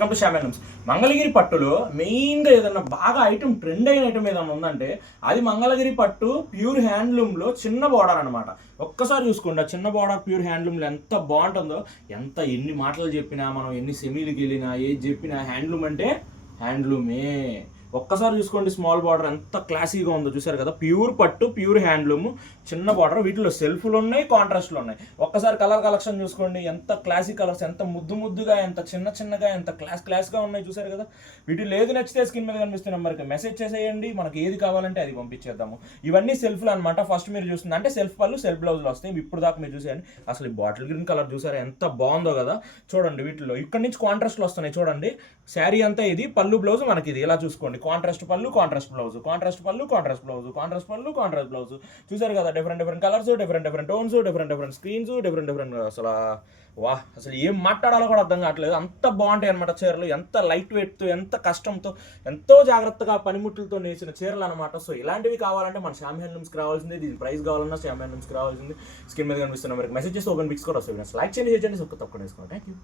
Welcome to Shyam handlooms. Mangalagiri పట్టులో మెయిన్గా ఏదన్నా బాగా ఐటమ్ ట్రెండ్ అయిన ఐటమ్ ఏదన్నా ఉందంటే అది మంగళగిరి పట్టు ప్యూర్ హ్యాండ్లూమ్లో చిన్న బార్డర్ అనమాట. ఒక్కసారి చూసుకోండి, ఆ చిన్న బార్డర్ ప్యూర్ హ్యాండ్లూమ్లో ఎంత బాగుంటుందో. ఎన్ని మాటలు చెప్పినా, మనం ఎన్ని సెమీలకు వెళ్ళినా, ఏది చెప్పినా హ్యాండ్లూమ్ అంటే హ్యాండ్లూమే. ఒక్కసారి చూసుకోండి, స్మాల్ బార్డర్ ఎంత క్లాసీగా ఉందో చూసారు కదా. ప్యూర్ పట్టు, ప్యూర్ హ్యాండ్లూమ్, చిన్న బార్డర్. వీటిలో సెల్ఫ్లు ఉన్నాయి, కాంట్రాస్ట్లు ఉన్నాయి. ఒక్కసారి కలర్ కలెక్షన్ చూసుకోండి, ఎంత క్లాసిక్ కలర్స్, ఎంత ముద్దుగా, ఎంత చిన్నగా, ఎంత క్లాస్గా ఉన్నాయి చూసారు కదా. వీటిలో ఏది నచ్చితే స్క్రీన్ మీద కనిపిస్తున్న నెంబర్కి మెసేజ్ చేసేయండి, మనకి ఏది కావాలంటే అది పంపించేద్దాము. ఇవన్నీ సెల్ఫ్లు అనమాట. ఫస్ట్ మీరు చూస్తుంది అంటే సెల్ఫ్ పళ్ళు, సెల్ఫ్ బ్లౌజులు వస్తాయి. ఇప్పుడు దాకా మీరు చూసేయండి, అసలు ఈ బాటిల్ గ్రీన్ కలర్ చూసారా ఎంత బాగుందో కదా. చూడండి, వీటిలో ఇక్కడ నుంచి కాంట్రాస్ట్లు వస్తున్నాయి చూడండి. శారీ అంతా ఇది, పళ్ళు బ్లౌజ్ మనకి ఇది. ఇలా చూసుకోండి, కాంట్రాస్ట్ పళ్ళు, కాంట్రాస్ట్ బ్లౌజ్, కాంట్రాస్ట్ పళ్ళు, కాంట్రాస్ట్ బ్లౌజ్, కాంట్రాస్ట్ పళ్ళు, కాంట్రాస్ట్ బ్లౌజ్. చూసారు కదా, different colours, different tones, different screens, different అసలు అసలు ఏం మాట్లాడాలో కూడా అర్థం కావట్లేదు. అంత బాగుంటాయి అనమాట చీరలు. ఎంత లైట్ వెయిట్తో, ఎంత కష్టంతో, ఎంతో జాగ్రత్తగా పనిముట్లతో నేసిన చీరలు అనమాట. సో ఇలాంటివి కావాలంటే మన శ్యామ్ హ్యాండ్లూమ్స్కి రావాల్సింది. దీని ప్రైస్ కావాలన్నా శ్యామ్ హ్యాండ్లూమ్స్కి రావాల్సింది. స్క్రీన్ మీద కనిపిస్తున్న మనకి మెసేజ్ చేసి ఓపెన్ పిక్స్ కూడా వస్తాయి. లైక్ చేయండి, షేర్ చేయండి, తప్పకుండా వేసుకోండి. Thank you.